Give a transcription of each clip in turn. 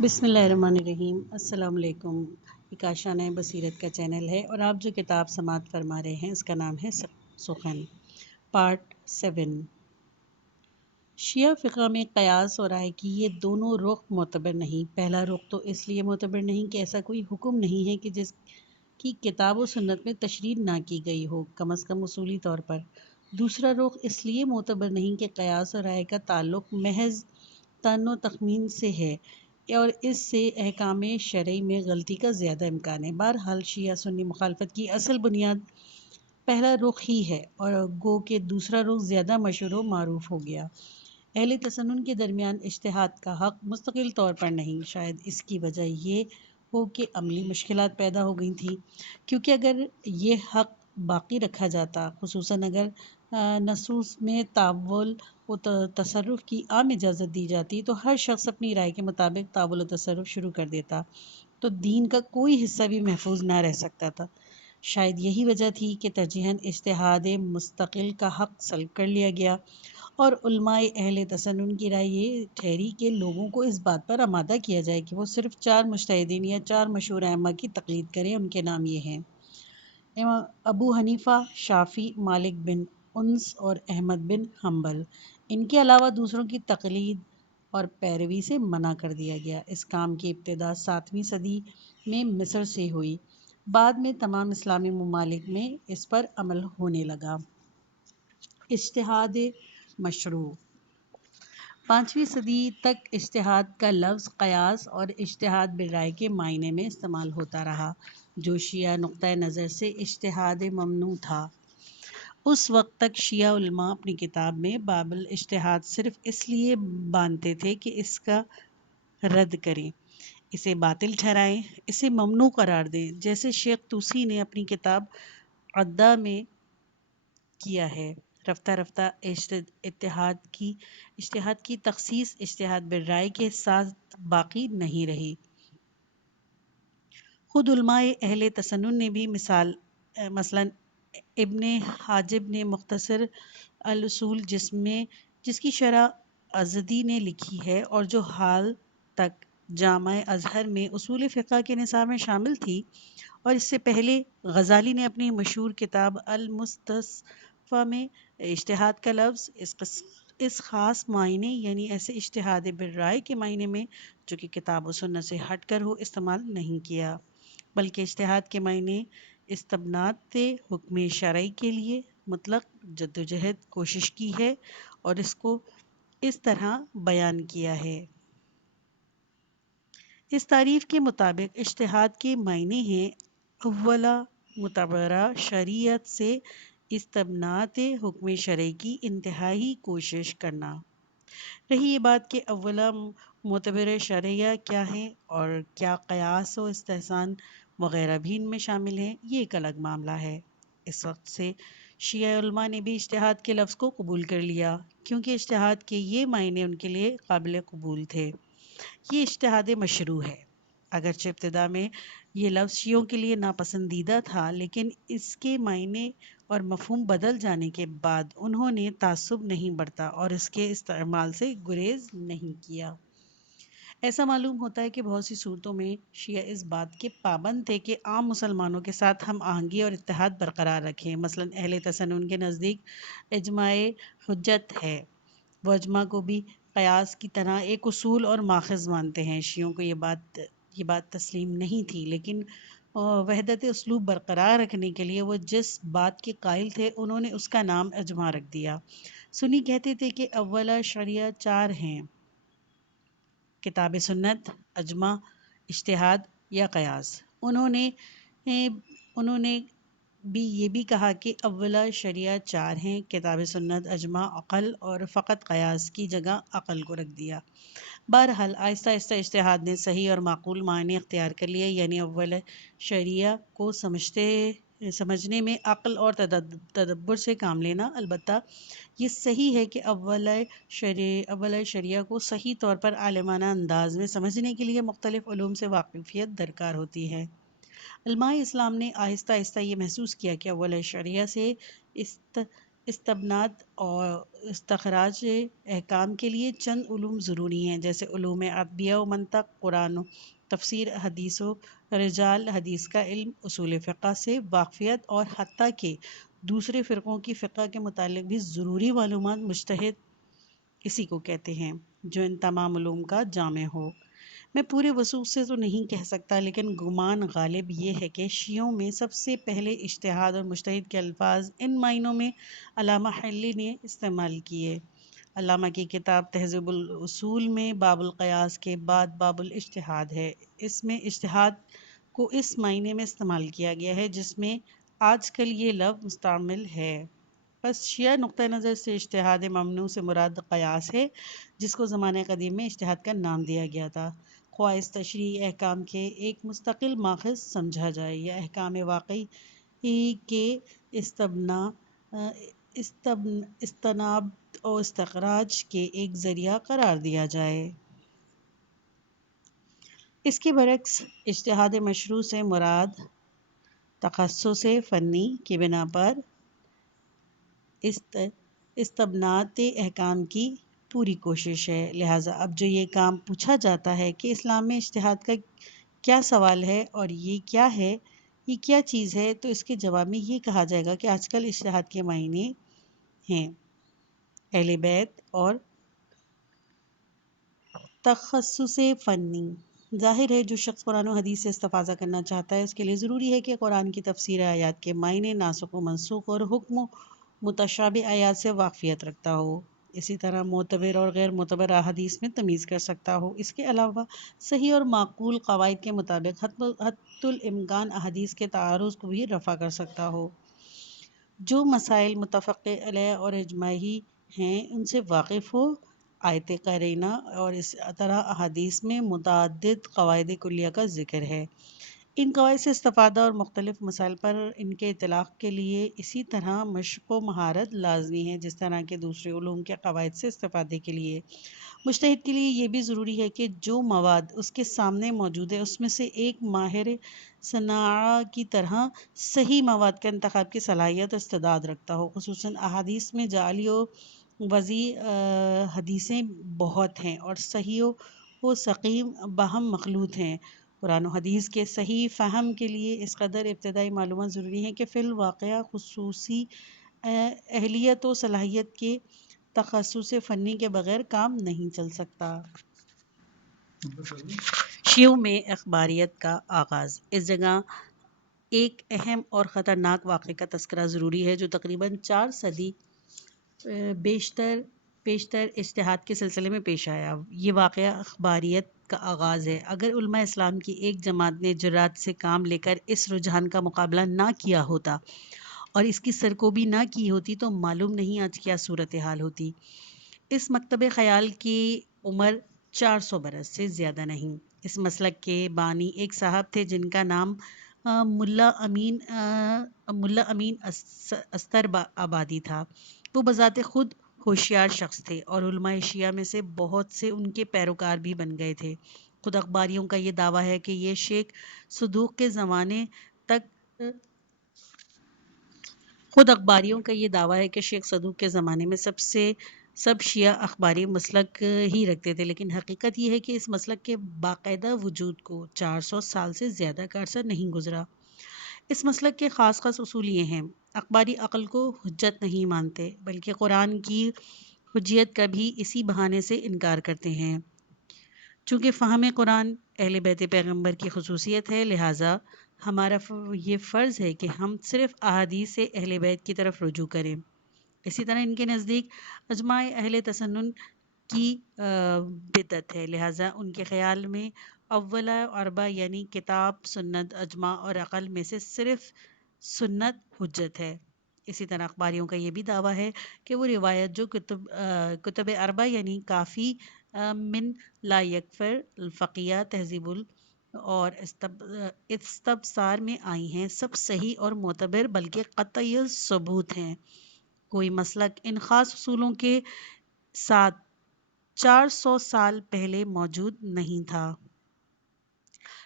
بسم اللہ الرحمن الرحیم۔ السلام علیکم۔ یہ کاشانۂ بصیرت کا چینل ہے اور آپ جو کتاب سماعت فرما رہے ہیں اس کا نام ہے سخن، پارٹ 7۔ شیعہ فقہ میں قیاس اور رائے کی یہ دونوں رخ معتبر نہیں۔ پہلا رخ تو اس لیے معتبر نہیں کہ ایسا کوئی حکم نہیں ہے کہ جس کی کتاب و سنت میں تشریح نہ کی گئی ہو، کم از کم اصولی طور پر۔ دوسرا رخ اس لیے معتبر نہیں کہ قیاس اور رائے کا تعلق محض تن و تخمین سے ہے اور اس سے احکام شرعی میں غلطی کا زیادہ امکان ہے۔ بہرحال شیعہ سنی مخالفت کی اصل بنیاد پہلا رخ ہی ہے اور گو کہ دوسرا رخ زیادہ مشہور و معروف ہو گیا۔ اہل تسنن کے درمیان اجتہاد کا حق مستقل طور پر نہیں۔ شاید اس کی وجہ یہ ہو کہ عملی مشکلات پیدا ہو گئی تھیں، کیونکہ اگر یہ حق باقی رکھا جاتا، خصوصاً اگر نصوص میں تاول و تصرف کی عام اجازت دی جاتی تو ہر شخص اپنی رائے کے مطابق تاول و تصرف شروع کر دیتا تو دین کا کوئی حصہ بھی محفوظ نہ رہ سکتا تھا۔ شاید یہی وجہ تھی کہ ترجیحاً اجتہاد مستقل کا حق سلب کر لیا گیا اور علماء اہل تسنن کی رائے یہ ٹھہری کہ لوگوں کو اس بات پر آمادہ کیا جائے کہ وہ صرف 4 مجتہدین یا 4 مشہور ائمہ کی تقلید کریں۔ ان کے نام یہ ہیں: امام ابو حنیفہ، شافعی، مالک بن انس اور احمد بن حنبل۔ ان کے علاوہ دوسروں کی تقلید اور پیروی سے منع کر دیا گیا۔ اس کام کی ابتدا 7ویں صدی میں مصر سے ہوئی، بعد میں تمام اسلامی ممالک میں اس پر عمل ہونے لگا۔ اجتہاد مشروع۔ 5ویں صدی تک اجتہاد کا لفظ قیاس اور اجتہاد بالرائے کے معنی میں استعمال ہوتا رہا، جو شیعہ نقطۂ نظر سے اجتہاد ممنوع تھا۔ اس وقت تک شیعہ علماء اپنی کتاب میں باب الاجتہاد صرف اس لیے باندھتے تھے کہ اس کا رد کریں، اسے باطل ٹھہرائیں، اسے ممنوع قرار دیں، جیسے شیخ طوسی نے اپنی کتاب عدہ میں کیا ہے۔ رفتہ رفتہ اجتہاد کی تخصیص اجتہاد بالرائے کے ساتھ باقی نہیں رہی۔ خود علماء اہل تسنن نے بھی مثلاً ابن حاجب نے مختصر الاصول جس کی شرح ازدی نے لکھی ہے اور جو حال تک جامع ازہر میں اصول فقہ کے نصاب میں شامل تھی، اور اس سے پہلے غزالی نے اپنی مشہور کتاب المستصفیٰ میں اجتہاد کا لفظ اس خاص معنی یعنی ایسے اجتہاد بالرائے کے معنی میں جو کہ کتاب و سنت سے ہٹ کر ہو استعمال نہیں کیا، بلکہ اجتہاد کے معنی استبنات حکم شرعی کے لیے مطلق جدوجہد کوشش کی ہے اور اس کو اس طرح بیان کیا ہے۔ اس تعریف کے مطابق اجتہاد کے معنی ہیں: اولا معتبرہ شریعت سے استبنات حکم شرعی کی انتہائی کوشش کرنا۔ رہی یہ بات کہ اولا معتبر شرعیہ کیا ہے اور کیا قیاس و استحسان وغیرہ بھی ان میں شامل ہیں، یہ ایک الگ معاملہ ہے۔ اس وقت سے شیعہ علماء نے بھی اجتہاد کے لفظ کو قبول کر لیا، کیونکہ اجتہاد کے یہ معنی ان کے لیے قابل قبول تھے۔ یہ اجتہاد مشروع ہے۔ اگرچہ ابتدا میں یہ لفظ شیعوں کے لیے ناپسندیدہ تھا، لیکن اس کے معنی اور مفہوم بدل جانے کے بعد انہوں نے تعصب نہیں برتا اور اس کے استعمال سے گریز نہیں کیا۔ ایسا معلوم ہوتا ہے کہ بہت سی صورتوں میں شیعہ اس بات کے پابند تھے کہ عام مسلمانوں کے ساتھ ہم آہنگی اور اتحاد برقرار رکھیں۔ مثلاً اہل تسنن کے نزدیک اجماع حجت ہے، وہ اجماع کو بھی قیاس کی طرح ایک اصول اور ماخذ مانتے ہیں۔ شیعوں کو یہ بات تسلیم نہیں تھی، لیکن وحدت اسلوب برقرار رکھنے کے لیے وہ جس بات کے قائل تھے انہوں نے اس کا نام اجماع رکھ دیا۔ سنی کہتے تھے کہ اولا شریعہ 4 ہیں: کتاب سنت، اجماع، اجتہاد یا قیاس۔ انہوں نے بھی یہ بھی کہا کہ اولا شریعہ 4 ہیں: کتاب سنت، اجماع، عقل، اور فقط قیاس کی جگہ عقل کو رکھ دیا۔ بہرحال آہستہ آہستہ اجتہاد نے صحیح اور معقول معنی اختیار کر لیے، یعنی اول شریعہ کو سمجھنے میں عقل اور تدبر سے کام لینا۔ البتہ یہ صحیح ہے کہ اول شریعہ کو صحیح طور پر عالمانہ انداز میں سمجھنے کے لیے مختلف علوم سے واقفیت درکار ہوتی ہے۔ علماء اسلام نے آہستہ آہستہ یہ محسوس کیا کہ اول شریعہ سے استبنات اور استخراج احکام کے لیے چند علوم ضروری ہیں، جیسے علوم عربیہ و منطق، قرآن و تفسیر، حدیث و رجال حدیث کا علم، اصول فقہ سے واقفیت، اور حتیٰ کہ دوسرے فرقوں کی فقہ کے متعلق بھی ضروری معلومات۔ مجتہد اسی کو کہتے ہیں جو ان تمام علوم کا جامع ہو۔ میں پورے وضوح سے تو نہیں کہہ سکتا، لیکن گمان غالب یہ ہے کہ شیعوں میں سب سے پہلے اجتہاد اور مجتہد کے الفاظ ان معنوں میں علامہ حلی نے استعمال کیے۔ علامہ کی کتاب تہذیب الاصول میں باب القیاس کے بعد باب الاجتہاد ہے۔ اس میں اجتہاد کو اس معنی میں استعمال کیا گیا ہے جس میں آج کل یہ لفظ مستعمل ہے۔ پس شیعہ نقطہ نظر سے اجتہاد ممنوع سے مراد قیاس ہے، جس کو زمانہ قدیم میں اجتہاد کا نام دیا گیا تھا، خواہ اس تشریعی احکام کے ایک مستقل ماخذ سمجھا جائے یا احکام واقعی کے استناب اور استخراج کے ایک ذریعہ قرار دیا جائے۔ اس کے برعکس اجتہاد مشروع سے مراد تخصص فنی کی بنا پر استبنات احکام کی پوری کوشش ہے۔ لہٰذا اب جو یہ کام پوچھا جاتا ہے کہ اسلام میں اجتہاد کا کیا سوال ہے اور یہ کیا ہے، یہ کیا چیز ہے، تو اس کے جواب میں یہ کہا جائے گا کہ آج کل اجتہاد کے معنی ہیں اہل بیت اور تخصص فنی۔ ظاہر ہے جو شخص قرآن و حدیث سے استفادہ کرنا چاہتا ہے اس کے لیے ضروری ہے کہ قرآن کی تفسیر آیات کے معنی، ناسخ و منسوخ اور حکم و متشابہ آیات سے واقفیت رکھتا ہو، اسی طرح معتبر اور غیر معتبر احادیث میں تمیز کر سکتا ہو۔ اس کے علاوہ صحیح اور معقول قواعد کے مطابق حتی الامکان احادیث کے تعارض کو بھی رفع کر سکتا ہو۔ جو مسائل متفق علیہ اور اجماعی ہیں ان سے واقف ہو۔ آیت قرینہ اور اس طرح احادیث میں متعدد قواعد کلیہ کا ذکر ہے۔ ان قواعد سے استفادہ اور مختلف مسائل پر ان کے اطلاق کے لیے اسی طرح مشق و مہارت لازمی ہے جس طرح کے دوسرے علوم کے قواعد سے استفادے کے لیے۔ مجتہد کے لیے یہ بھی ضروری ہے کہ جو مواد اس کے سامنے موجود ہے اس میں سے ایک ماہر صناعہ کی طرح صحیح مواد کا انتخاب کی صلاحیت اور استعداد رکھتا ہو۔ خصوصاً احادیث میں جعلی و وضعی حدیثیں بہت ہیں اور صحیح و سقیم باہم مخلوط ہیں۔ قرآن و حدیث کے صحیح فہم کے لیے اس قدر ابتدائی معلومات ضروری ہیں کہ فی الواقع خصوصی اہلیت و صلاحیت کے تخصص فنی کے بغیر کام نہیں چل سکتا۔ شیعوں میں اخباریت کا آغاز۔ اس جگہ ایک اہم اور خطرناک واقعے کا تذکرہ ضروری ہے جو تقریباً 4 صدی بیشتر اجتہاد کے سلسلے میں پیش آیا۔ یہ واقعہ اخباریت کا آغاز ہے۔ اگر علماء اسلام کی ایک جماعت نے جرات سے کام لے کر اس رجحان کا مقابلہ نہ کیا ہوتا اور اس کی سرکوبی نہ کی ہوتی تو معلوم نہیں آج کیا صورتحال ہوتی۔ اس مکتب خیال کی عمر 400 برس سے زیادہ نہیں۔ اس مسلک کے بانی ایک صاحب تھے جن کا نام ملا امین استر آبادی تھا۔ وہ بذات خود ہوشیار شخص تھے اور علماء شیعہ میں سے بہت سے ان کے پیروکار بھی بن گئے تھے۔ خود اخباریوں کا یہ دعویٰ ہے کہ شیخ صدوق کے زمانے میں سب شیعہ اخباری مسلک ہی رکھتے تھے، لیکن حقیقت یہ ہے کہ اس مسلک کے باقاعدہ وجود کو 400 سال سے زیادہ کا عرصہ نہیں گزرا۔ اس مسلک کے خاص اصول یہ ہیں: اخباری عقل کو حجت نہیں مانتے بلکہ قرآن کی حجیت کا بھی اسی بہانے سے انکار کرتے ہیں۔ چونکہ فہم قرآن اہل بیت پیغمبر کی خصوصیت ہے، لہٰذا ہمارا یہ فرض ہے کہ ہم صرف احادیث سے اہل بیت کی طرف رجوع کریں۔ اسی طرح ان کے نزدیک اجماع اہل تسنن کی بدعت ہے، لہٰذا ان کے خیال میں اولا اربع یعنی کتاب، سنت، اجماع اور عقل میں سے صرف سنت حجت ہے۔ اسی طرح اخباریوں کا یہ بھی دعویٰ ہے کہ وہ روایت جو کتب اربع یعنی کافی، من لا یکفر، الفقیہ، تہذیب اور استبصار میں آئی ہیں، سب صحیح اور معتبر بلکہ قطعی ثبوت ہیں۔ کوئی مسلک ان خاص اصولوں کے ساتھ 400 سال پہلے موجود نہیں تھا۔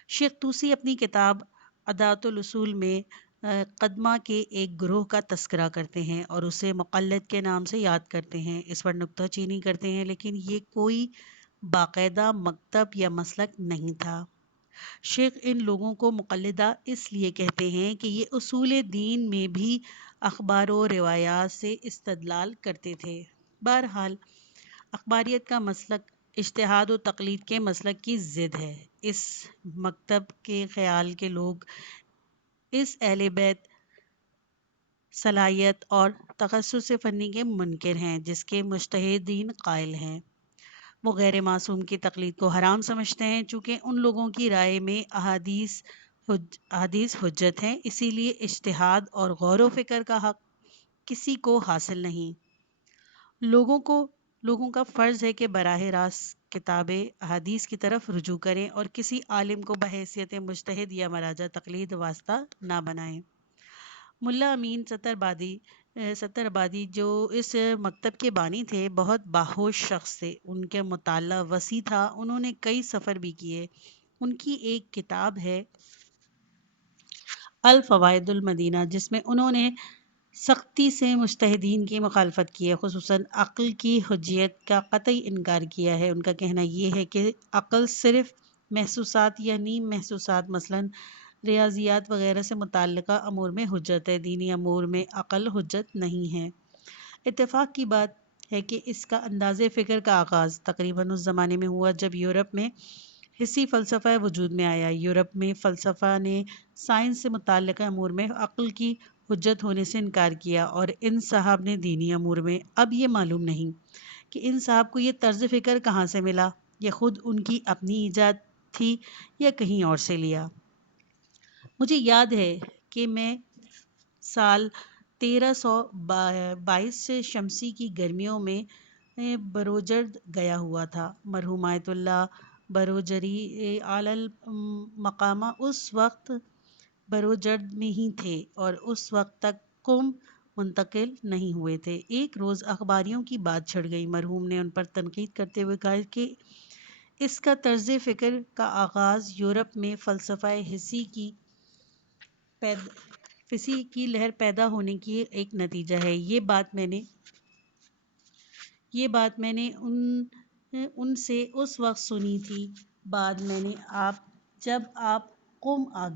شیخ طوسی اپنی کتاب عدالت الاصول میں قدمہ کے ایک گروہ کا تذکرہ کرتے ہیں اور اسے مقلد کے نام سے یاد کرتے ہیں، اس پر نکتہ چینی کرتے ہیں، لیکن یہ کوئی باقاعدہ مکتب یا مسلک نہیں تھا۔ شیخ ان لوگوں کو مقلدہ اس لیے کہتے ہیں کہ یہ اصول دین میں بھی اخبار و روایات سے استدلال کرتے تھے۔ بہرحال اخباریت کا مسلک اجتہاد و تقلید کے مسلک کی ضد ہے۔ اس مکتب کے خیال کے لوگ اس اہل بیت صلاحیت اور تخصص فنی کے منکر ہیں جس کے مجتہدین قائل ہیں۔ وہ غیر معصوم کی تقلید کو حرام سمجھتے ہیں، چونکہ ان لوگوں کی رائے میں احادیث حجت ہیں، اسی لیے اجتہاد اور غور و فکر کا حق کسی کو حاصل نہیں۔ لوگوں کا فرض ہے کہ براہ راست کتاب احادیث کی طرف رجوع کریں اور کسی عالم کو بحیثیت مجتہد یا مراجع تقلید واسطہ نہ بنائیں۔ ملا امین ستر آبادی جو اس مکتب کے بانی تھے، بہت باہوش شخص تھے، ان کے مطالعہ وسیع تھا، انہوں نے کئی سفر بھی کیے۔ ان کی ایک کتاب ہے الفوائد المدینہ، جس میں انہوں نے سختی سے مجتہدین کی مخالفت کی ہے، خصوصاً عقل کی حجیت کا قطعی انکار کیا ہے۔ ان کا کہنا یہ ہے کہ عقل صرف محسوسات یا نیم محسوسات مثلاً ریاضیات وغیرہ سے متعلقہ امور میں حجت ہے، دینی امور میں عقل حجت نہیں ہے۔ اتفاق کی بات ہے کہ اس کا انداز فکر کا آغاز تقریباً اس زمانے میں ہوا جب یورپ میں حسی فلسفہ وجود میں آیا۔ یورپ میں فلسفہ نے سائنس سے متعلقہ امور میں عقل کی حجت ہونے سے انکار کیا، اور ان صاحب نے دینی امور میں۔ اب یہ معلوم نہیں کہ ان صاحب کو یہ طرز فکر کہاں سے ملا، یہ خود ان کی اپنی ایجاد تھی یا کہیں اور سے لیا۔ مجھے یاد ہے کہ میں سال 1322 شمسی کی گرمیوں میں بروجرد گیا ہوا تھا۔ مرحوم آیت اللہ بروجری علی المقامہ اس وقت بروجرد میں ہی تھے اور اس وقت تک قم منتقل نہیں ہوئے تھے۔ ایک روز اخباریوں کی بات چھڑ گئی۔ مرحوم نے ان پر تنقید کرتے ہوئے کہا کہ اس کا طرز فکر کا آغاز یورپ میں فلسفہ حسی کی لہر پیدا ہونے کی ایک نتیجہ ہے۔ یہ بات میں نے ان سے اس وقت سنی تھی۔ بعد میں نے جب آپ قم آ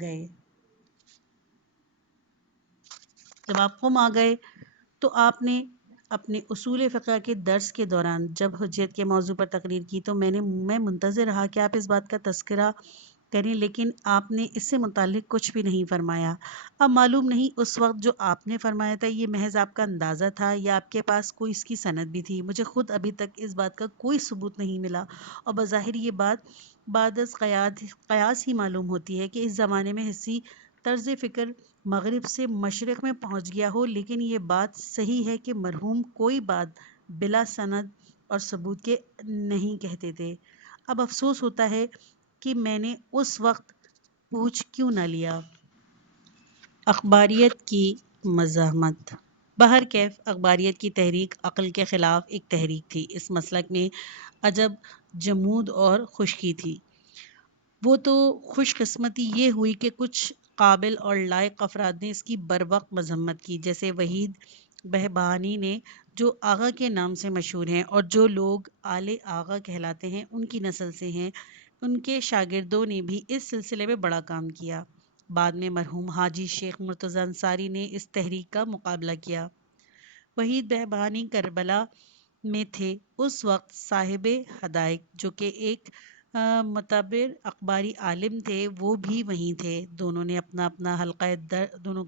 گئے تو آپ نے اپنے اصول فقہ کے درس کے دوران جب حجیت کے موضوع پر تقریر کی تو میں منتظر رہا کہ آپ اس بات کا تذکرہ کریں، لیکن آپ نے اس سے متعلق کچھ بھی نہیں فرمایا۔ اب معلوم نہیں اس وقت جو آپ نے فرمایا تھا یہ محض آپ کا اندازہ تھا یا آپ کے پاس کوئی اس کی سند بھی تھی۔ مجھے خود ابھی تک اس بات کا کوئی ثبوت نہیں ملا، اور بظاہر یہ بات بعد از قیاس ہی معلوم ہوتی ہے کہ اس زمانے میں حسی طرز فکر مغرب سے مشرق میں پہنچ گیا ہو، لیکن یہ بات صحیح ہے کہ مرحوم کوئی بات بلا سند اور ثبوت کے نہیں کہتے تھے۔ اب افسوس ہوتا ہے کہ میں نے اس وقت پوچھ کیوں نہ لیا۔ اخباریت کی مزاحمت۔ بہرکیف اخباریت کی تحریک عقل کے خلاف ایک تحریک تھی۔ اس مسلک میں عجب جمود اور خشکی تھی۔ وہ تو خوش قسمتی یہ ہوئی کہ کچھ قابل اور لائق افراد نے اس کی بروقت مذمت کی، جیسے وحید بہبہانی نے، جو آغا کے نام سے مشہور ہیں اور جو لوگ آل آغا کہلاتے ہیں ان کی نسل سے ہیں۔ ان کے شاگردوں نے بھی اس سلسلے میں بڑا کام کیا۔ بعد میں مرحوم حاجی شیخ مرتضی انصاری نے اس تحریک کا مقابلہ کیا۔ وحید بہبہانی کربلا میں تھے اس وقت۔ صاحب حدائق جو کہ ایک معتبر اخباری عالم تھے وہ بھی وہیں تھے۔ دونوں کا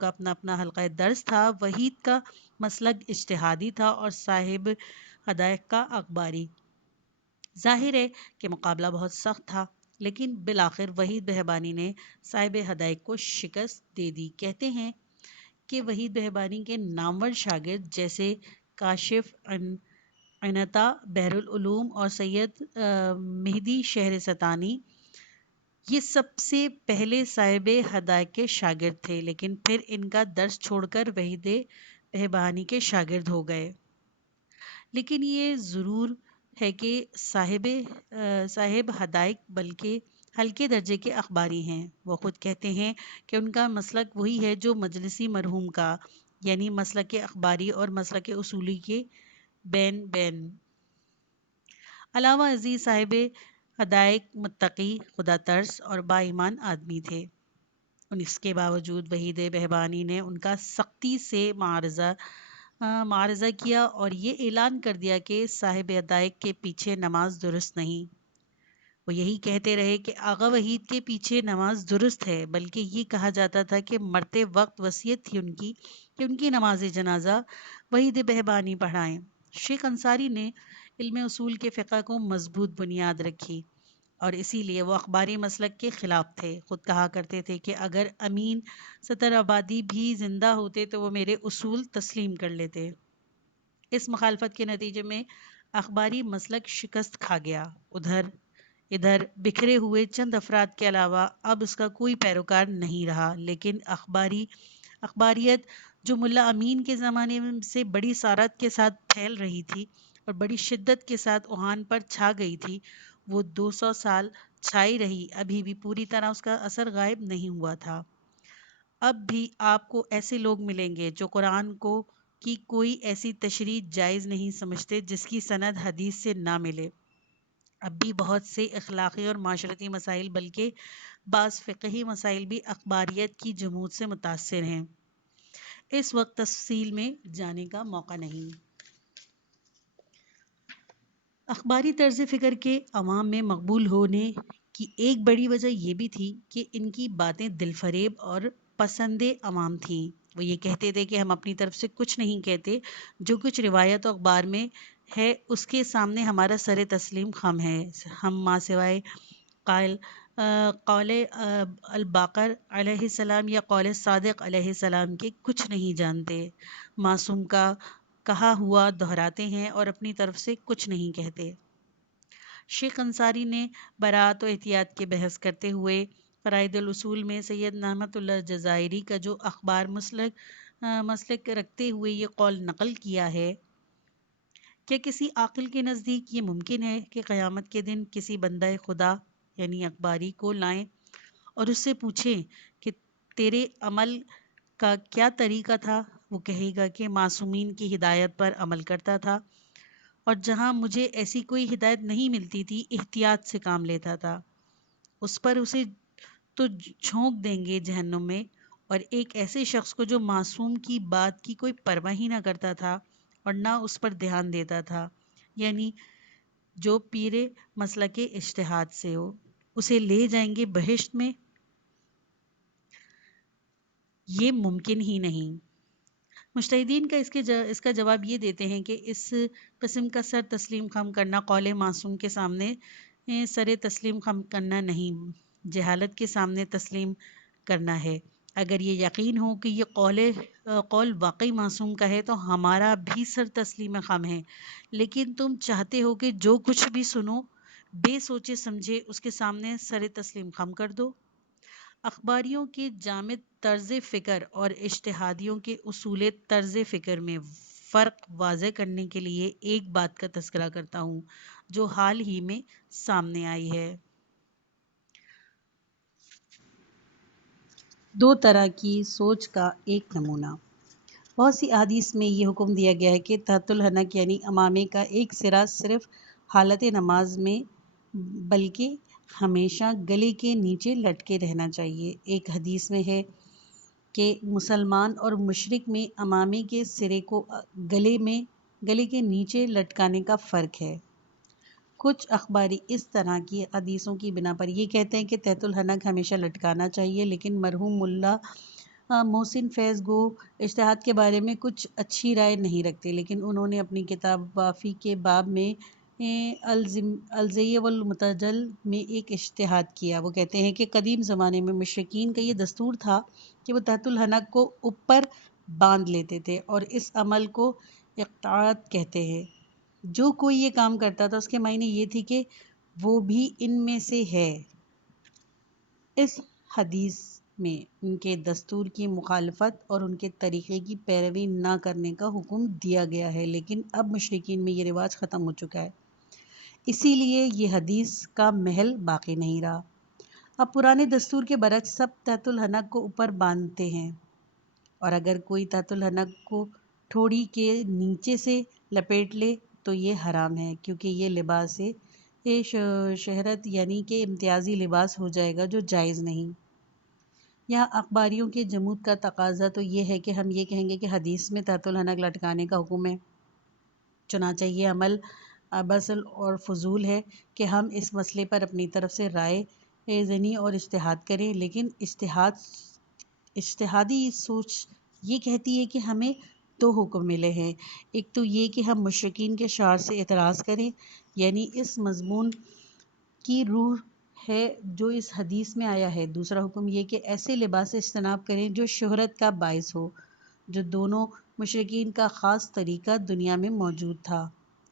اپنا اپنا حلقہ درس تھا۔ وحید کا مسلک اجتہادی تھا اور صاحب حدائق کا اخباری۔ ظاہر ہے کہ مقابلہ بہت سخت تھا، لیکن بالآخر وحید بہبانی نے صاحب حدائق کو شکست دے دی۔ کہتے ہیں کہ وحید بہبانی کے نامور شاگرد جیسے کاشف عنتہ بحر العلوم اور سید مہدی شہرستانی یہ سب سے پہلے صاحب حدائق کے شاگرد تھے، لیکن پھر ان کا درس چھوڑ کر وحید بہبانی کے شاگرد ہو گئے۔ لیکن یہ ضرور ہے کہ صاحب حدائق بلکہ ہلکے درجے کے اخباری ہیں۔ وہ خود کہتے ہیں کہ ان کا مسلک وہی ہے جو مجلسی مرحوم کا، یعنی مسلک اخباری اور مسلک اصولی کے بین بین۔ علاوہ ازیں صاحب حدائق متقی، خدا ترس اور با ایمان آدمی تھے۔ اس کے باوجود وحید بہبانی نے ان کا سختی سے معارضہ کیا اور یہ اعلان کر دیا کہ صاحب حدائق کے پیچھے نماز درست نہیں۔ وہ یہی کہتے رہے کہ آغا وحید کے پیچھے نماز درست ہے، بلکہ یہ کہا جاتا تھا کہ مرتے وقت وصیت تھی ان کی کہ ان کی نماز جنازہ وحید بہبانی پڑھائیں۔ شیخ انصاری نے علم اصول کے فقہ کو مضبوط بنیاد رکھی اور اسی لیے وہ اخباری مسلک کے خلاف تھے۔ خود کہا کرتے تھے کہ اگر امین ستر آبادی بھی زندہ ہوتے تو وہ میرے اصول تسلیم کر لیتے۔ اس مخالفت کے نتیجے میں اخباری مسلک شکست کھا گیا۔ ادھر بکھرے ہوئے چند افراد کے علاوہ اب اس کا کوئی پیروکار نہیں رہا، لیکن اخباریت جو ملا امین کے زمانے سے بڑی سارت کے ساتھ پھیل رہی تھی اور بڑی شدت کے ساتھ اوہان پر چھا گئی تھی، وہ 200 سال چھائی رہی، ابھی بھی پوری طرح اس کا اثر غائب نہیں ہوا تھا۔ اب بھی آپ کو ایسے لوگ ملیں گے جو قرآن کی کوئی ایسی تشریح جائز نہیں سمجھتے جس کی سند حدیث سے نہ ملے۔ اب بھی بہت سے اخلاقی اور معاشرتی مسائل بلکہ بعض فقہی مسائل بھی اخباریت کی جمود سے متاثر ہیں۔ اس وقت تفصیل میں جانے کا موقع نہیں۔ اخباری طرز فکر کے عوام میں مقبول ہونے کی ایک بڑی وجہ یہ بھی تھی کہ ان کی باتیں دل فریب اور پسند عوام تھیں۔ وہ یہ کہتے تھے کہ ہم اپنی طرف سے کچھ نہیں کہتے، جو کچھ روایت و اخبار میں ہے اس کے سامنے ہمارا سر تسلیم خم ہے۔ ہم ماں سوائے قول الباقر علیہ السلام یا قول صادق علیہ السلام کے کچھ نہیں جانتے۔ معصوم کا کہا ہوا دہراتے ہیں اور اپنی طرف سے کچھ نہیں کہتے۔ شیخ انصاری نے براءت و احتیاط کے بحث کرتے ہوئے فرائض الاصول میں سید نعمت اللہ جزائری کا جو اخبار مسلک رکھتے ہوئے یہ قول نقل کیا ہے: کیا کسی عاقل کے نزدیک یہ ممکن ہے کہ قیامت کے دن کسی بندہ خدا یعنی اخباری کو لائیں اور اس سے پوچھیں کہ تیرے عمل کا کیا طریقہ تھا؟ وہ کہے گا کہ معصومین کی ہدایت پر عمل کرتا تھا، اور جہاں مجھے ایسی کوئی ہدایت نہیں ملتی تھی احتیاط سے کام لیتا تھا۔ اس پر اسے تو جھونک دیں گے جہنم میں، اور ایک ایسے شخص کو جو معصوم کی بات کی کوئی پرواہ ہی نہ کرتا تھا اور نہ اس پر دھیان دیتا تھا، یعنی جو پیر مسلک اجتہاد سے ہو، اسے لے جائیں گے بہشت میں؟ یہ ممکن ہی نہیں۔ مجتہدین کا اس کا جواب یہ دیتے ہیں کہ اس قسم کا سر تسلیم خم کرنا قول معصوم کے سامنے سر تسلیم خم کرنا نہیں، جہالت کے سامنے تسلیم کرنا ہے۔ اگر یہ یقین ہو کہ یہ قول واقعی معصوم کا ہے تو ہمارا بھی سر تسلیم خم ہے، لیکن تم چاہتے ہو کہ جو کچھ بھی سنو بے سوچے سمجھے اس کے سامنے سر تسلیم خم کر دو۔ اخباریوں کے جامد طرز فکر اور اجتہادیوں کے اصول طرز فکر میں فرق واضح کرنے کے لیے ایک بات کا تذکرہ کرتا ہوں جو حال ہی میں سامنے آئی ہے۔ دو طرح کی سوچ کا ایک نمونہ۔ بہت سی احادیث میں یہ حکم دیا گیا ہے کہ تحت الحنک یعنی امامے کا ایک سرا صرف حالت نماز میں بلکہ ہمیشہ گلے کے نیچے لٹکے رہنا چاہیے۔ ایک حدیث میں ہے کہ مسلمان اور مشرک میں امامے کے سرے کو گلے کے نیچے لٹکانے کا فرق ہے۔ کچھ اخباری اس طرح کی حدیثوں کی بنا پر یہ کہتے ہیں کہ تحت الحنک ہمیشہ لٹکانا چاہیے، لیکن مرحوم ملا محسن فیض گو اجتہاد کے بارے میں کچھ اچھی رائے نہیں رکھتے، لیکن انہوں نے اپنی کتاب وافی کے باب میں الزیہ والمتجل میں ایک اجتہاد کیا۔ وہ کہتے ہیں کہ قدیم زمانے میں مشرکین کا یہ دستور تھا کہ وہ تحت الحنک کو اوپر باندھ لیتے تھے اور اس عمل کو اقتعاد کہتے ہیں۔ جو کوئی یہ کام کرتا تھا اس کے معنی یہ تھی کہ وہ بھی ان میں سے ہے۔ اس حدیث میں ان کے دستور کی مخالفت اور ان کے طریقے کی پیروی نہ کرنے کا حکم دیا گیا ہے، لیکن اب مشرکین میں یہ رواج ختم ہو چکا ہے، اسی لیے یہ حدیث کا محل باقی نہیں رہا۔ اب پرانے دستور کے برعکس سب تحت الحنک کو اوپر باندھتے ہیں، اور اگر کوئی تحت الحنک کو ٹھوڑی کے نیچے سے لپیٹ لے تو یہ حرام ہے، کیونکہ یہ لباس شہرت یعنی کہ امتیازی لباس ہو جائے گا جو جائز نہیں۔ یہاں اخباریوں کے جمود کا تقاضا تو یہ ہے کہ ہم یہ کہیں گے کہ حدیث میں تحت الحنک لٹکانے کا حکم ہے، چنانچہ یہ عمل باطل اور فضول ہے کہ ہم اس مسئلے پر اپنی طرف سے رائے زنی اور اجتہاد کریں، لیکن اجتہادی سوچ یہ کہتی ہے کہ ہمیں دو حکم ملے ہیں۔ ایک تو یہ کہ ہم مشرکین کے شعار سے اعتراض کریں، یعنی اس مضمون کی روح ہے جو اس حدیث میں آیا ہے۔ دوسرا حکم یہ کہ ایسے لباس سے اجتناب کریں جو شہرت کا باعث ہو، جو دونوں مشرکین کا خاص طریقہ دنیا میں موجود تھا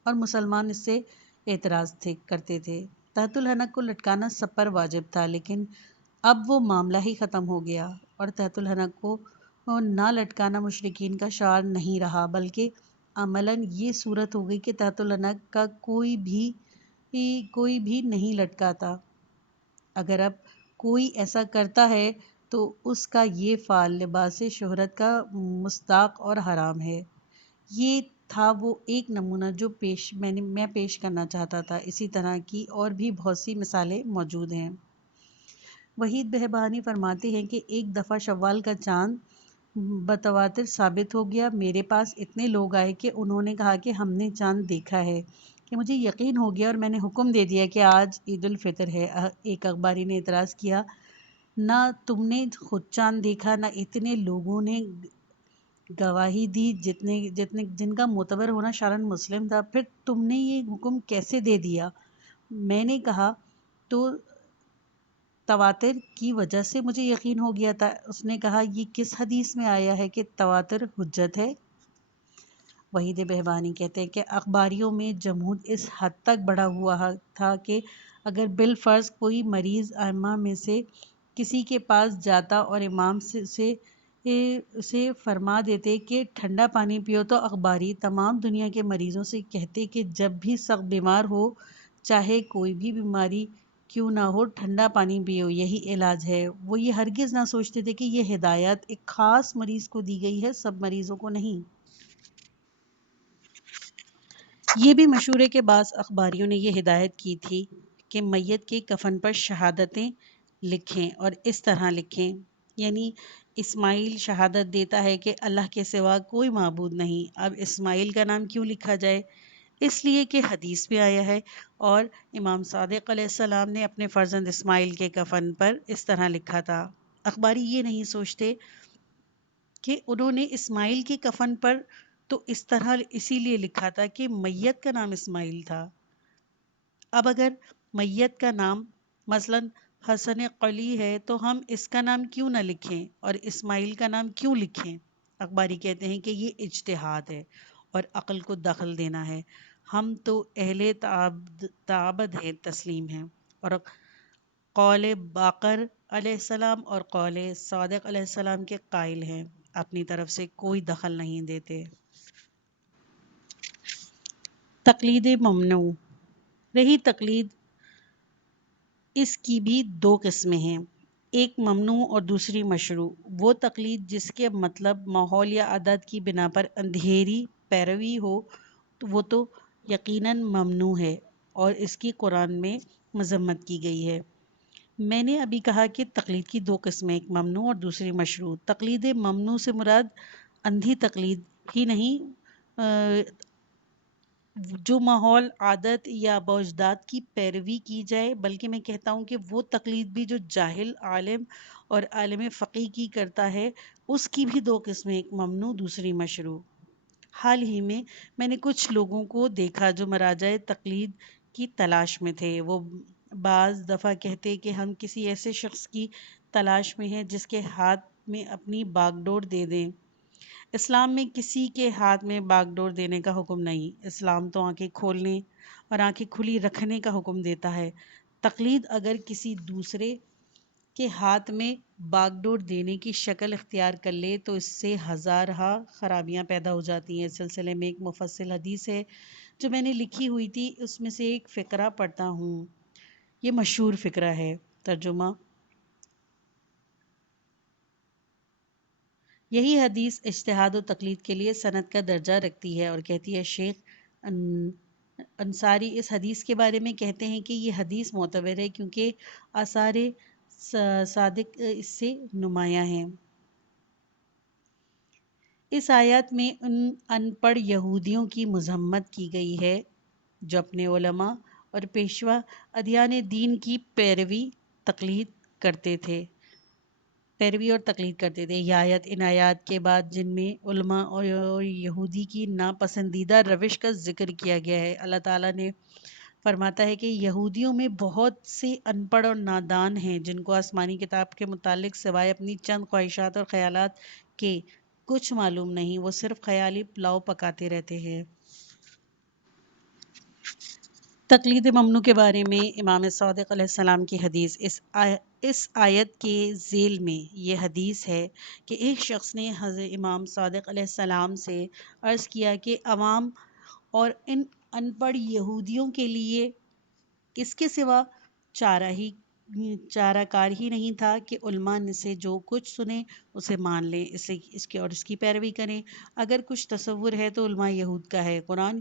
اور مسلمان اس سے اعتراض کرتے تھے۔ تحت الحنک کو لٹکانا سب پر واجب تھا، لیکن اب وہ معاملہ ہی ختم ہو گیا اور تحت الحنک کو نہ لٹکانا مشرکین کا شعار نہیں رہا، بلکہ عملاً یہ صورت ہو گئی کہ تحت الحنک کا کوئی بھی نہیں لٹکاتا۔ اگر اب کوئی ایسا کرتا ہے تو اس کا یہ فعل لباس شہرت کا مستاق اور حرام ہے۔ یہ تھا وہ ایک نمونہ جو میں پیش کرنا چاہتا تھا۔ اسی طرح کی اور بھی بہت سی مثالیں موجود ہیں۔ وحید بہبہانی فرماتے ہیں کہ ایک دفعہ شوال کا چاند بتواتر ثابت ہو گیا۔ میرے پاس اتنے لوگ آئے کہ انہوں نے کہا کہ ہم نے چاند دیکھا ہے کہ مجھے یقین ہو گیا اور میں نے حکم دے دیا کہ آج عید الفطر ہے۔ ایک اخباری نے اعتراض کیا، نہ تم نے خود چاند دیکھا، نہ اتنے لوگوں نے گواہی دی جن کا معتبر ہونا شرعاً مسلم تھا، پھر تم نے یہ حکم کیسے دے دیا؟ میں نے کہا تو تواتر کی وجہ سے مجھے یقین ہو گیا تھا۔ اس نے کہا یہ کس حدیث میں آیا ہے کہ تواتر حجت ہے؟ وحید بہبہانی کہتے ہیں کہ اخباریوں میں جمود اس حد تک بڑھا ہوا تھا کہ اگر بالفرض کوئی مریض ائمہ میں سے کسی کے پاس جاتا اور امام سے فرما دیتے کہ ٹھنڈا پانی پیو، تو اخباری تمام دنیا کے مریضوں سے کہتے کہ جب بھی سخت بیمار ہو، چاہے کوئی بھی بیماری کیوں نہ ہو، ٹھنڈا پانی پیو، یہی علاج ہے۔ وہ یہ ہرگز نہ سوچتے تھے کہ یہ ہدایت ایک خاص مریض کو دی گئی ہے، سب مریضوں کو نہیں۔ یہ بھی مشہور ہے کہ بعض اخباریوں نے یہ ہدایت کی تھی کہ میت کے کفن پر شہادتیں لکھیں اور اس طرح لکھیں، یعنی اسماعیل شہادت دیتا ہے کہ اللہ کے سوا کوئی معبود نہیں۔ اب اسماعیل کا نام کیوں لکھا جائے؟ اس لیے کہ حدیث میں آیا ہے، اور امام صادق علیہ السلام نے اپنے فرزند اسماعیل کے کفن پر اس طرح لکھا تھا۔ اخباری یہ نہیں سوچتے کہ انہوں نے اسماعیل کے کفن پر تو اس طرح اسی لیے لکھا تھا کہ میت کا نام اسماعیل تھا۔ اب اگر میت کا نام مثلاً حسن قلی ہے تو ہم اس کا نام کیوں نہ لکھیں اور اسماعیل کا نام کیوں لکھیں؟ اخباری کہتے ہیں کہ یہ اجتہاد ہے اور عقل کو دخل دینا ہے۔ ہم تو اہل تعبد ہیں، تسلیم ہیں، اور قول باقر علیہ السلام اور قول صادق علیہ السلام کے قائل ہیں، اپنی طرف سے کوئی دخل نہیں دیتے۔ تقلید ممنوع رہی تقلید، اس کی بھی دو قسمیں ہیں، ایک ممنوع اور دوسری مشروع۔ وہ تقلید جس کے مطلب ماحول یا عادت کی بنا پر اندھیری پیروی ہو وہ تو یقیناً ممنوع ہے اور اس کی قرآن میں مذمت کی گئی ہے۔ میں نے ابھی کہا کہ تقلید کی دو قسمیں، ایک ممنوع اور دوسری مشروع۔ تقلید ممنوع سے مراد اندھی تقلید ہی نہیں، جو ماحول، عادت یا بااجداد کی پیروی کی جائے، بلکہ میں کہتا ہوں کہ وہ تقلید بھی جو جاہل عالم اور عالم فقیہ کی کرتا ہے، اس کی بھی دو قسمیں، ایک ممنوع دوسری مشروع۔ حال ہی میں نے کچھ لوگوں کو دیکھا جو مراجع تقلید کی تلاش میں تھے۔ وہ بعض دفعہ کہتے کہ ہم کسی ایسے شخص کی تلاش میں ہیں جس کے ہاتھ میں اپنی باغ ڈور دے دیں۔ اسلام میں کسی کے ہاتھ میں باغ ڈور دینے کا حکم نہیں، اسلام تو آنکھیں کھولنے اور آنکھیں کھلی رکھنے کا حکم دیتا ہے۔ تقلید اگر کسی دوسرے کے ہاتھ میں باغ ڈور دینے کی شکل اختیار کر لے تو اس سے ہزارہا خرابیاں پیدا ہو جاتی ہیں۔ اس سلسلے میں ایک مفصل حدیث ہے جو میں نے لکھی ہوئی تھی، اس میں سے ایک فقرہ پڑھتا ہوں۔ یہ مشہور فقرہ ہے، ترجمہ: یہی حدیث اجتہاد و تقلید کے لیے سند کا درجہ رکھتی ہے، اور کہتی ہے شیخ انصاری اس حدیث کے بارے میں کہتے ہیں کہ یہ حدیث معتبر ہے کیونکہ آثار صادق اس سے نمایاں ہیں۔ اس آیات میں ان پڑھ یہودیوں کی مذمت کی گئی ہے جو اپنے علماء اور پیشوا ادیان دین کی پیروی اور تقلید کرتے تھے۔ یہ آیت ان آیات کے بعد جن میں علماء اور یہودی کی ناپسندیدہ روش کا ذکر کیا گیا ہے۔ اللہ تعالیٰ نے فرماتا ہے کہ یہودیوں میں بہت سے ان پڑھ اور نادان ہیں جن کو آسمانی کتاب کے متعلق سوائے اپنی چند خواہشات اور خیالات کے کچھ معلوم نہیں، وہ صرف خیالی پلاؤ پکاتے رہتے ہیں۔ تقلید ممنوع کے بارے میں امام صادق علیہ السلام کی حدیث۔ اس آیت کے ذیل میں یہ حدیث ہے کہ ایک شخص نے حضرت امام صادق علیہ السلام سے عرض کیا کہ عوام اور ان ان پڑھ یہودیوں کے لیے اس کے سوا چارہ کار ہی نہیں تھا کہ علماء سے جو کچھ سنیں اسے مان لیں، اس کی پیروی کریں۔ اگر کچھ تصور ہے تو علماء یہود کا ہے۔ قرآن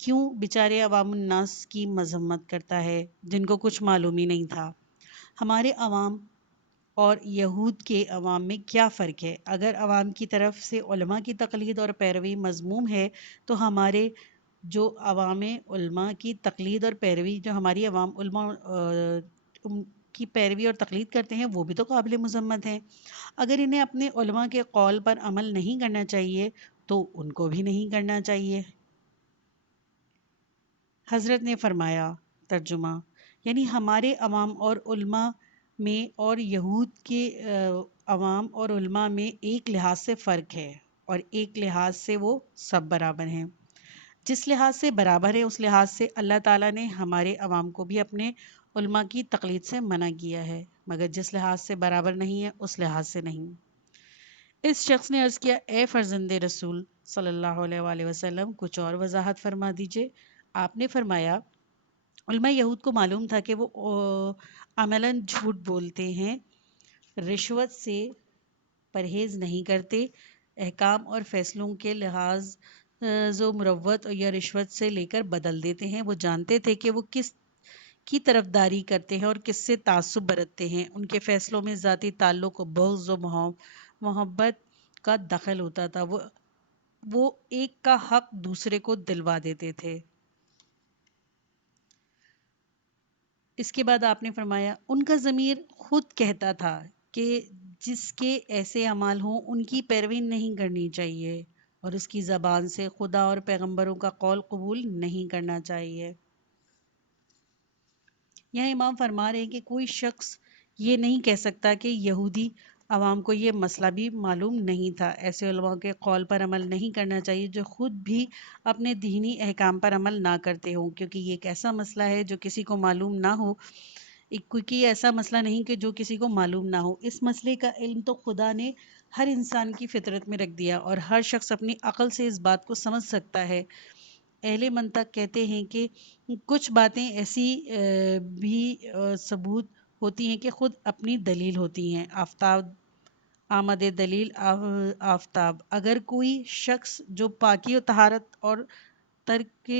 کیوں بیچارے عوام الناس کی مذمت کرتا ہے جن کو کچھ معلوم ہی نہیں تھا؟ ہمارے عوام اور یہود کے عوام میں کیا فرق ہے؟ اگر عوام کی طرف سے علماء کی تقلید اور پیروی مذموم ہے تو ہمارے جو عوام علماء کی تقلید اور پیروی جو ہماری عوام علماء کی پیروی اور تقلید کرتے ہیں وہ بھی تو قابل مذمت ہیں۔ اگر انہیں اپنے علماء کے قول پر عمل نہیں کرنا چاہیے تو ان کو بھی نہیں کرنا چاہیے۔ حضرت نے فرمایا، ترجمہ یعنی ہمارے عوام اور علماء میں اور یہود کے عوام اور علماء میں ایک لحاظ سے فرق ہے اور ایک لحاظ سے وہ سب برابر ہیں۔ جس لحاظ سے برابر ہے اس لحاظ سے اللہ تعالیٰ نے ہمارے عوام کو بھی اپنے علماء کی تقلید سے منع کیا ہے، مگر جس لحاظ سے برابر نہیں ہے اس لحاظ سے نہیں۔ اس شخص نے عرض کیا، اے فرزند رسول صلی اللہ علیہ وآلہ وسلم، کچھ اور وضاحت فرما دیجئے۔ آپ نے فرمایا، علماء یہود کو معلوم تھا کہ وہ عملاً جھوٹ بولتے ہیں، رشوت سے پرہیز نہیں کرتے، احکام اور فیصلوں کے لحاظ و مروت یا رشوت سے لے کر بدل دیتے ہیں۔ وہ جانتے تھے کہ وہ کس کی طرفداری کرتے ہیں اور کس سے تعصب برتتے ہیں۔ ان کے فیصلوں میں ذاتی تعلق، بغض و محبت کا دخل ہوتا تھا۔ وہ ایک کا حق دوسرے کو دلوا دیتے تھے۔ اس کے بعد آپ نے فرمایا، ان کا ضمیر خود کہتا تھا کہ جس کے ایسے اعمال ہوں ان کی پیروی نہیں کرنی چاہیے، اور اس کی زبان سے خدا اور پیغمبروں کا قول قبول نہیں کرنا چاہیے۔ یہاں امام فرما رہے ہیں کہ کوئی شخص یہ نہیں کہہ سکتا کہ یہودی عوام کو یہ مسئلہ بھی معلوم نہیں تھا۔ ایسے علماء کے قول پر عمل نہیں کرنا چاہیے جو خود بھی اپنے دینی احکام پر عمل نہ کرتے ہوں، کیونکہ یہ ایک ایسا مسئلہ ہے جو کسی کو معلوم نہ ہو، کیونکہ یہ ایسا مسئلہ نہیں کہ جو کسی کو معلوم نہ ہو۔ اس مسئلے کا علم تو خدا نے ہر انسان کی فطرت میں رکھ دیا اور ہر شخص اپنی عقل سے اس بات کو سمجھ سکتا ہے۔ اہل منطق کہتے ہیں کہ کچھ باتیں ایسی بھی ثبوت ہوتی ہیں کہ خود اپنی دلیل ہوتی ہیں۔ آمد دلیل آفتاب۔ اگر کوئی شخص جو پاکی و طہارت اور ترک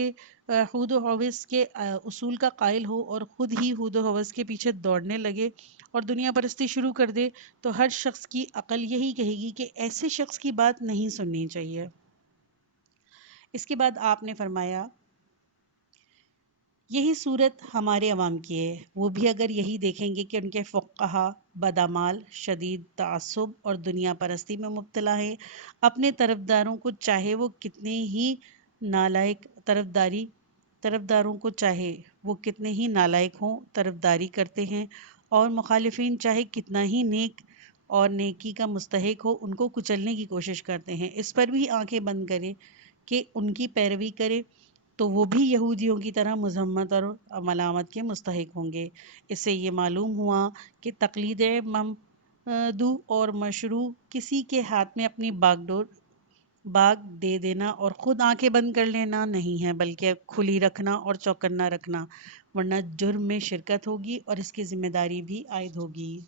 حود و حوث کے اصول کا قائل ہو اور خود ہی حود و حوث کے پیچھے دوڑنے لگے اور دنیا پرستی شروع کر دے تو ہر شخص کی عقل یہی کہے گی کہ ایسے شخص کی بات نہیں سننی چاہیے۔ اس کے بعد آپ نے فرمایا، یہی صورت ہمارے عوام کی ہے۔ وہ بھی اگر یہی دیکھیں گے کہ ان کے فقہا بدعمال، شدید تعصب اور دنیا پرستی میں مبتلا ہیں، اپنے طرفداروں کو چاہے وہ کتنے ہی نالائق ہوں طرفداری کرتے ہیں، اور مخالفین چاہے کتنا ہی نیک اور نیکی کا مستحق ہو ان کو کچلنے کی کوشش کرتے ہیں، اس پر بھی آنکھیں بند کرے کہ ان کی پیروی کرے تو وہ بھی یہودیوں کی طرح مذمت اور ملامت کے مستحق ہوں گے۔ اس سے یہ معلوم ہوا کہ تقلید ممدوح اور مشروع کسی کے ہاتھ میں اپنی باغ دے دینا اور خود آنکھیں بند کر لینا نہیں ہے، بلکہ کھلی رکھنا اور چوکنا رکھنا، ورنہ جرم میں شرکت ہوگی اور اس کی ذمہ داری بھی عائد ہوگی۔